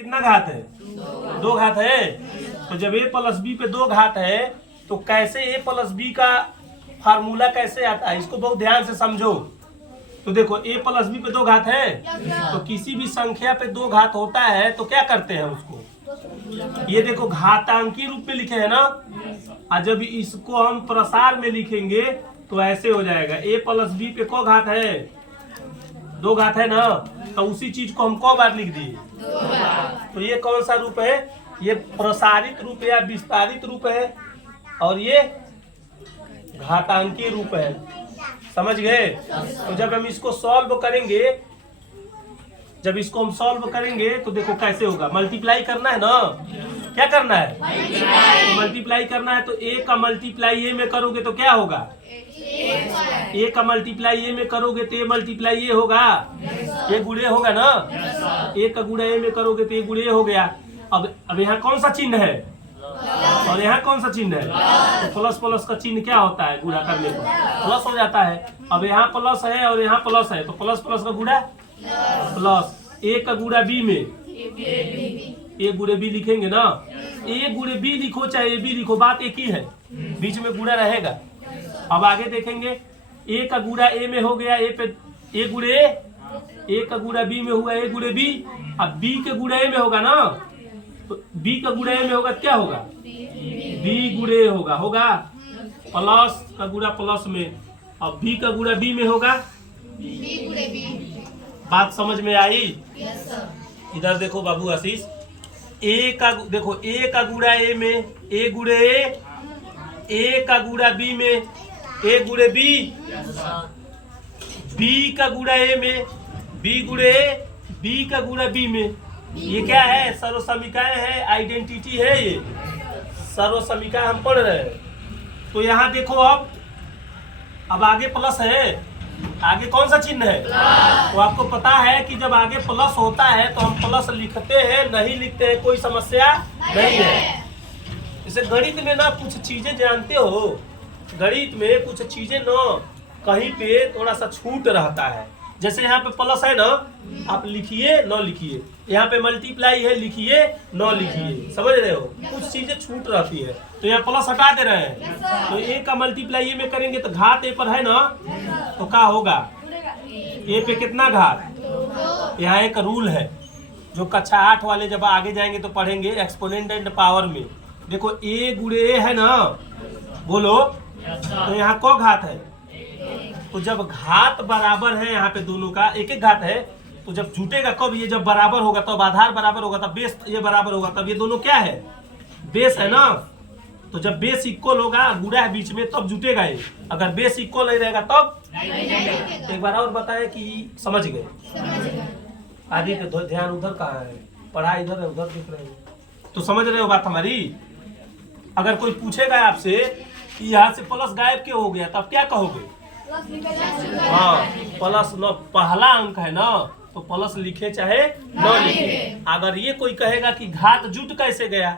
कितना घात है? दो घात है। तो जब a प्लस बी पे दो घात है तो कैसे a प्लस बी का फार्मूला कैसे आता है, इसको बहुत ध्यान से समझो। तो देखो a प्लस बी पे दो घात है, तो किसी भी संख्या पे दो घात होता है तो क्या करते हैं उसको, ये देखो घातांकी रूप में लिखे हैं ना, और जब इसको हम प्रसार में लिखेंगे तो ऐसे हो जाएगा। a प्लस बी पे को घात है? दो घात है ना, तो उसी चीज को हम को बार लिख दिए? तो ये कौन सा रूप है? ये प्रसारित रूप या विस्तारित रूप है, और ये घातांकीय रूप है। समझ गए? तो जब हम इसको सॉल्व करेंगे, जब इसको हम सॉल्व करेंगे तो देखो कैसे होगा। मल्टीप्लाई करना है ना, क्या करना है? तो मल्टीप्लाई करना है, तो a का मल्टीप्लाई a में करोगे तो क्या होगा? a का मल्टीप्लाई a में करोगे तो a मल्टीप्लाई a होगा, ये गुणे होगा ना। a का गुणा a में करोगे तो a गुणे हो गया। अब यहाँ कौन सा चिन्ह है और यहाँ कौन सा चिन्ह है? तो प्लस प्लस का चिन्ह क्या होता है? गुणा करने पर प्लस हो जाता है। अब यहाँ प्लस है और यहाँ प्लस है, तो प्लस प्लस का गुणा प्लस। a का गुणा b में a गुणे b लिखेंगे ना, a गुणे b लिखो चाहे a b लिखो, बात एक ही है, बीच में गुणा रहेगा। अब आगे देखेंगे, a का गुणा a में हो गया, a पे a गुणे a का गुणा b में हुआ a गुणे b। अब b के गुणा a में होगा ना, तो b का गुणा a में होगा, क्या होगा? b गुणे होगा प्लस का गुणा प्लस में, अब b का गुणा b में होगा b गुणे b। बात समझ में आई? इधर देखो बाबू आशीष, a का देखो a का गुणा a में a गुणे a का गुणा b में a गुणे b, b का गुणा a में b गुणे b का गुणा b में। ये क्या है? सर्व समीकरण है, आइडेंटिटी है, ये सर्व समीकरण हम पढ़ रहे हैं। तो यहाँ देखो, अब आगे प्लस है, आगे कौन सा चिन्ह है? तो आपको पता है कि जब आगे प्लस होता है तो हम प्लस लिखते हैं, नहीं लिखते हैं कोई समस्या नहीं है। जैसे गणित में ना कुछ चीजें जानते हो, गणित में कुछ चीजें ना कहीं पे थोड़ा सा छूट रहता है। जैसे यहाँ पे प्लस है ना, आप लिखिए न लिखिए, यहाँ पे मल्टीप्लाई है, लिखिए न लिखिए, समझ रहे हो? कुछ चीजें छूट रहती है, तो यहाँ प्लस हटा दे रहे हैं। तो a का मल्टीप्लाई a में करेंगे तो घात a पर है ना, तो क्या होगा? a पे कितना घात? यहाँ एक रूल है जो कक्षा 8 वाले जब आगे जाएंगे तो पढ़ेंगे, एक्सपोनेंट एंड पावर में। देखो a गुणे a है ना, बोलो, तो यहाँ को घात है? तो जब घात बराबर है, यहाँ पे दोनों का एक एक घात है, तो जब जुटेगा कब? ये जब बराबर होगा तब आधार बराबर होगा, तब बेस ये बराबर होगा, तब ये दोनों क्या है? बेस है ना। तो जब बेस इक्वल होगा, गुणा है बीच में, तब जुटेगा ये। अगर बेस इक्वल नहीं रहेगा तब एक बार और बताएं कि समझ गए? आदि के ध्यान उधर कहाँ है, पढ़ाई इधर है, उधर दिख रहे हो तो समझ रहे हो बात हमारी? अगर कोई पूछेगा आपसे कि यहाँ से प्लस गायब क्यों हो गया, तब क्या कहोगे? हाँ, प्लस न पहला अंक है ना, तो प्लस लिखे चाहे न लिखे। अगर ये कोई कहेगा कि घात जुट कैसे गया,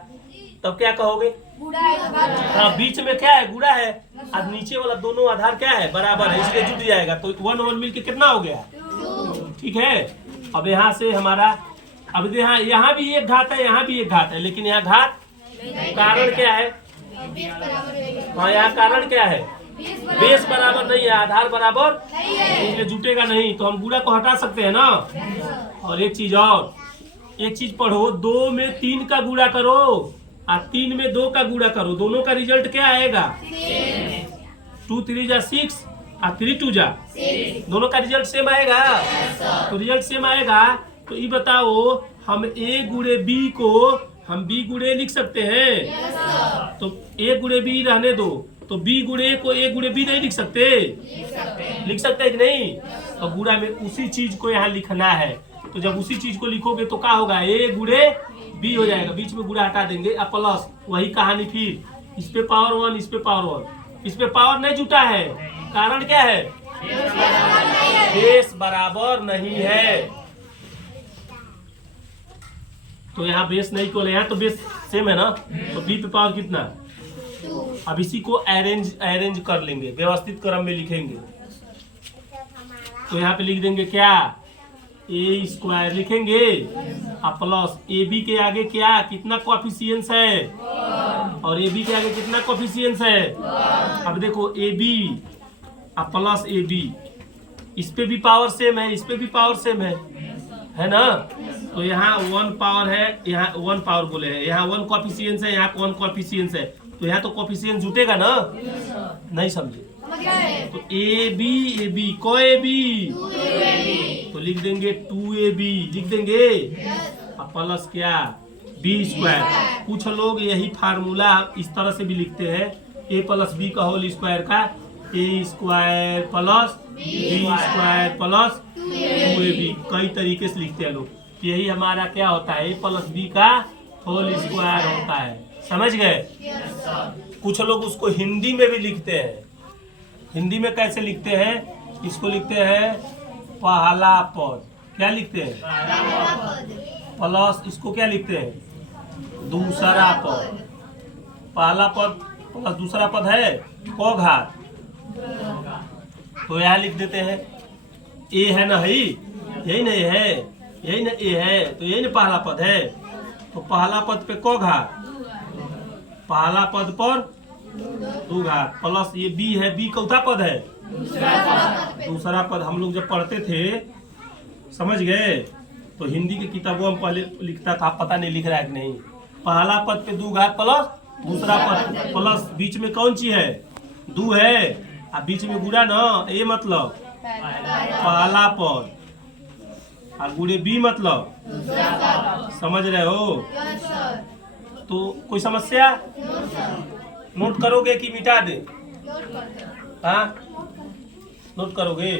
तब क्या कहोगे? हाँ, बीच में क्या है? गुणा है, और नीचे वाला दोनों आधार क्या है? बराबर है, इसलिए जुट जाएगा। तो 1 1 मिलके कितना हो गया? ठीक है। अब यहाँ से हमारा, अब यहाँ भी एक घात है, यहाँ भी एक घात है, लेकिन यहाँ घात कारण क्या है? हाँ, यहाँ कारण क्या है? बेस बराबर नहीं है, आधार बराबर, इसलिए जुटेगा नहीं, तो हम गुणा को हटा सकते हैं ना। और एक चीज और, एक चीज पढ़ो, 2 में 3 का गुणा करो और 3 में 2 का गुणा करो, दोनों का रिजल्ट क्या आएगा? 2 3 जा 6 और 3 2 जा, दोनों का रिजल्ट सेम आएगा। तो रिजल्ट सेम आएगा, तो ये बताओ, हम a गुणे b को हम b गुणे लिख सकते हैं? तो a गुणे b रहने दो, तो b गुणे को a गुणे b नहीं लिख सकते? लिख सकते हैं कि नहीं? तो गुणा में उसी चीज को यहाँ लिखना है। तो जब उसी चीज को लिखोगे तो क्या होगा? a गुणे b हो जाएगा, बीच में गुणा हटा देंगे, अब प्लस, वही कहानी फिर, इस पे पावर 1, इस पे पावर 1, इस पे पावर नहीं जुटा है, कारण क्या है? बेस बराबर नहीं है। तो यहाँ बेस नहीं खोले, यहाँ तो बेस सेम है ना, तो b पे पावर कितना? अब इसी को अरेंज कर लेंगे, व्यवस्थित क्रम में लिखेंगे। तो यहाँ पे लिख देंगे क्या? a स्क्वायर लिखेंगे, प्लस ए बी के आगे क्या कितना कोएफिशिएंट्स है, और ए बी के आगे कितना कोएफिशिएंट्स है। अब देखो a b plus a b, इस पे भी पावर सेम है, इस पे भी पावर सेम है ना। तो यहाँ 1 पावर है, यहाँ 1 पावर बोले हैं, यहाँ 1 कोएफिशिएंट्स है, यहाँ 1 कोएफिशिएंट्स है, तो यहाँ तो कोएफिशिएंट जुटेगा ना। नहीं समझे तो ए बी को ए बी तो लिख देंगे 2ab लिख देंगे, प्लस क्या बी स्क्वायर। कुछ लोग यही फार्मूला इस तरह से भी लिखते हैं, a प्लस बी का होल स्क्वायर का a square plus b square plus 2ab, कई तरीके से लिखते हैं लोग। यही हमारा क्या होता है, a प्लस बी का होल स्क्वायर होता है, समझ गए। कुछ लोग उसको हिंदी में भी लिखते हैं। हिंदी में कैसे लिखते हैं, इसको लिखते हैं पहला पद, क्या लिखते हैं प्लस, इसको क्या लिखते हैं दूसरा पद। पहला पद प्लस दूसरा पद है को घात, तो यहाँ लिख देते हैं ए है ना, यही ना ए है, यही ना ए है, तो यही ना पहला पद है, तो पहला पद पे को घात, पहला पद पर 2 घात प्लस ये बी है, बी चौथा पद है, दूसरा पद। हम लोग जब पढ़ते थे समझ गए, तो हिंदी की किताबों में पहले लिखता था, पता नहीं लिख रहा है कि नहीं। पहला पद पे 2 घात प्लस दूसरा पद प्लस बीच में कौन सी है 2 है, और बीच में गुड़ा ना, ए मतलब पहला पद और गुड़े बी मतलब, समझ रहे हो। तो कोई समस्या नोट करोगे कि मिटा दे, हाँ नोट करोगे।